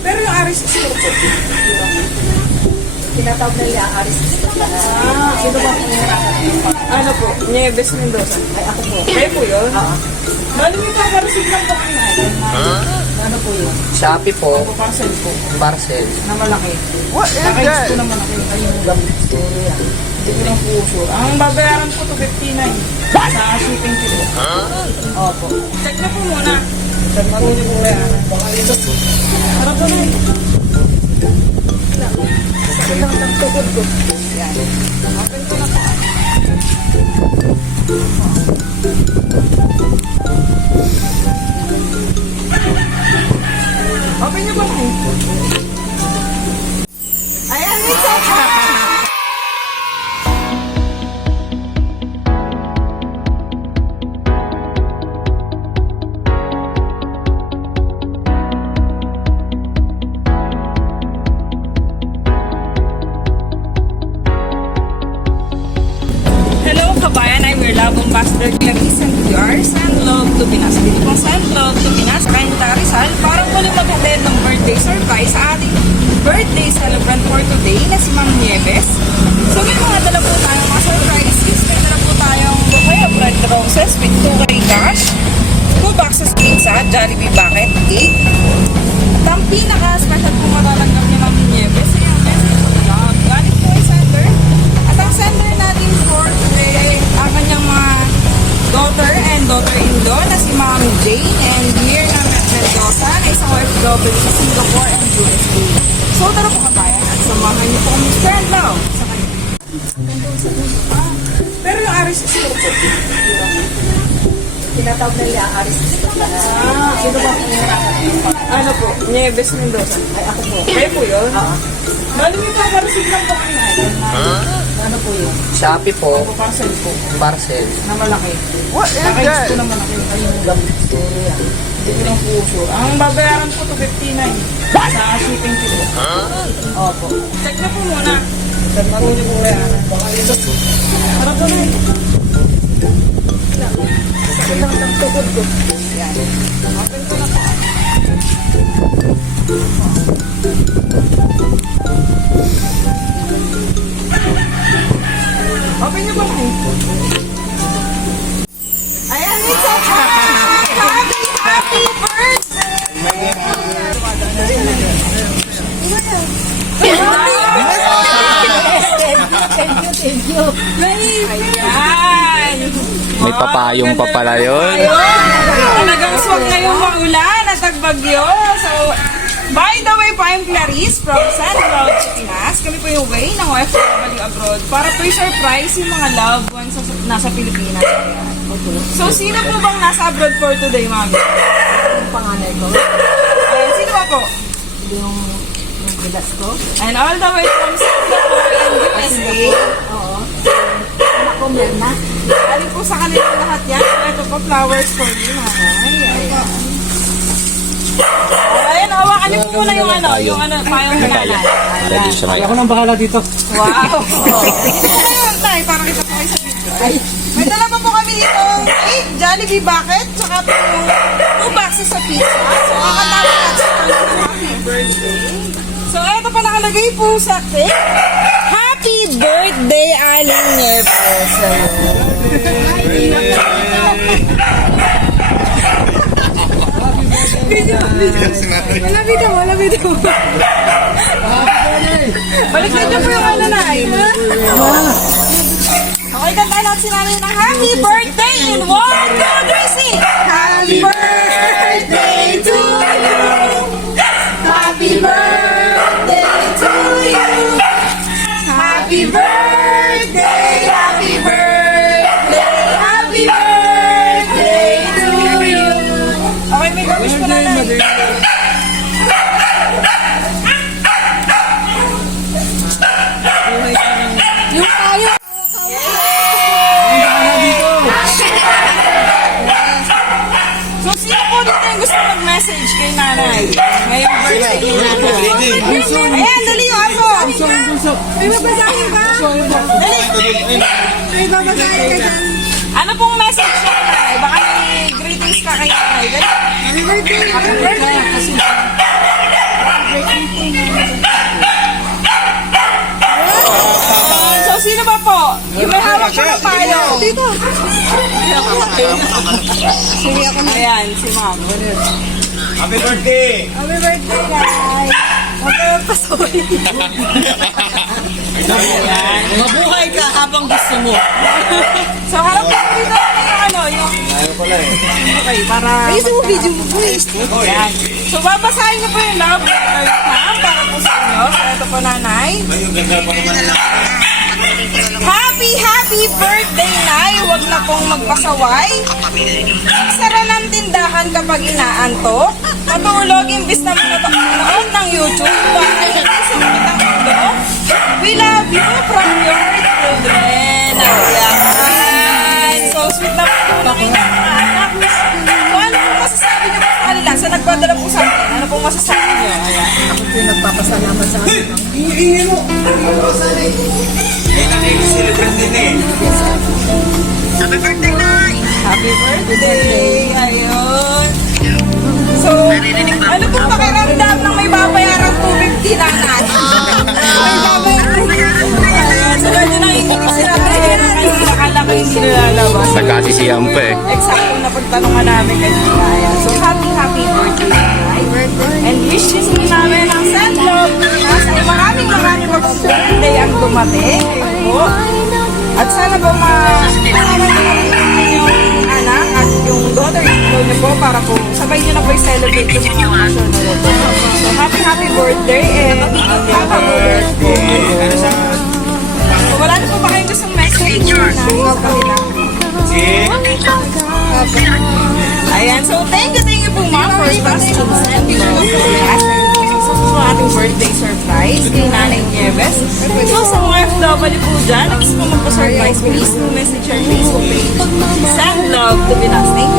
Pero yung Aris Store po. Tinatawag na nila Aris. Sino ba po? Ano po? Nieves Mendoza. Ay, ako po. Kayo po yun? Bali may papareceive lang po kayo. Ano po yun? Shopee po, Parcel po. parcel. Na malaki. What is Package po naman ako. Hindi ko lang po sure. Ang babayaran po to 59. Sa shipping po. Opo. Check na po muna. Check na po niyo po yan. Baka dito. Harap po na yun. Kasi lang ng tukod ko. Yan. Open ko na po. Open niyo po. Ayan, it's okay. Hello kabayan, I'm your love ambassador Clarice and we are Send Love to Pinas. Dito pong Send Love to Pinas, Kainta Rizal, para muli mag-attend ng birthday surprise sa ating birthday celebrant for today na si Ma'am Nieves. So may mga dala po tayong mga surprises. May dala po tayong bouquet of red roses with 2K cash, 2 boxes pizza, Jollibee bucket, cake. At ang pinaka-special po matatanggap ni Ma'am Nieves ay ang message of love. Galing po ay sender. At ang sender natin for today, ang kanyang mga daughter and daughter-in-law na si Ma'am Jane and Mirna Mendoza na isang OFW sa Singapore and USA. So tara po kabayan at samahan niyo po kami stand now sa kanya. Pero yung Aris Store po. Tinatawag na nila Aris. Sino ba po? Ano po? Nieves Mendoza. Ay, ako po. Kayo po yun? Bali may papareceive lang po kayo. Ano po yun? Shopee po, Parcel po. parcel. Na malaki. What is Package po naman ako. Hindi ko lang po sure. Ang babayaran po to 59. Sa shipping po. Opo. Check na po muna. Check na po niyo po yan. Baka dito. Harap po na yun. Kasi lang ng tukod ko. Yan. Open ko na po. Open niyo po. Ayan, it's okay. Happy birthday! Thank you. Ayan! May papayong pa pala yun. Talagang swag ngayong maulan at tagbagyo. So, by the way po, I'm Clarice from Send Love to Pinas. Kami po yung way ng OFW abroad para po i-surprise yung mga loved ones sa nasa Pilipinas. Ayan. So, sino po bang nasa abroad for today, ma'am? Yung panganay ko. Ayan, sino ba po? Yung bilas ko. And all the way from Singapore and USA. Oo. Anak ko, Mirna. Galing po sa kanila lahat yan. So, ito po, flowers for you, mama. Ayan. Ayan, hawakan niyo po muna yung ano, payong hinanay. Lagi siya Ako nang bahala dito. Wow! Ayun, tay, para kita po kayo sa video. May dala pa po kami dito. Jollibee bucket, tsaka po yung 2 boxes sa pizza. So, kakatapos natin ng happy birthday. So, ito pa nakalagay po sa cake. Happy birthday, Aling Nieves. Wala video. Balikan niyo po yung ano na. Okay, kantahan natin si nanay ng happy birthday in 1, 2, 3, 6! Happy birthday to you! Happy birthday to you! Happy birthday! Happy birthday! Happy birthday to you! Okay, may wish ko na na. Yung tayo! So, sino po dito yung gusto mag-message kay nanay? Ngayong birthday ni nanay. Ayan, dali yung ako. May babasahin ka? Dali. May babasahin ka dyan. Ano pong message niya kay nanay? Baka may greetings ka kay nanay. Dali. Happy birthday! Happy birthday! Kasi So, sino ba po? Yung may hawak ko ng payo. Dito. sige ako na. Ayan, si ma'am. Happy birthday! Happy birthday, guys! Magpapasaway. Mabuhay ka habang gusto mo. So, harap ko dito yung ano, yung... Ayaw pala eh. Okay, para... Ayos mo video mo, please. Ayan. So, babasahin niyo po yung love letter, ma'am, para po sa inyo. So, ito po, nanay. Ay, yung ganda pa naman. Happy birthday, Nay! Huwag na pong magpasaway. Sara ng tindahan kapag inaantok. Matulog imbis na manood ng YouTube. Bakit sa magandang mundo? We love you from your children. Ayan. So sweet na po ng inyong mga anak. So, ano pong masasabi niyo po sa kanila? Sa nagpadala po sa akin, ano pong masasabi niyo? Ayan. Ako po yung nagpapasalamat sa akin. Ay, nakikisilipan din eh. Happy birthday! Ayun. So, ano pong pakiramdam ng may babayarang 250 na natin? May babayarang 250. Ayan. So, ganyan ang ikinig sila. Nakala ko yung nilalabas. Nagkasisiyan pa eh. Eksakto na pagtanungan namin kanina. Ayan. So, happy birthday. And wish this po namin ang sandlog. Ay maraming birthday ang dumating. Ayun po. At sana po sana yung anak at yung daughter-in-law niyo po para po sabay niyo na po i-celebrate yung mga occasion na yun. So, happy birthday and happy birthday. So, wala na po ba kayong gustong message na ikaw kanila? Ayan, so thank you po ma'am for trusting us and sa ating birthday surprise kay Nanay Nieves. So sa mga FW po dyan, next po magpa-surprise, please message our Facebook page. Send love to Pinas. Thank you.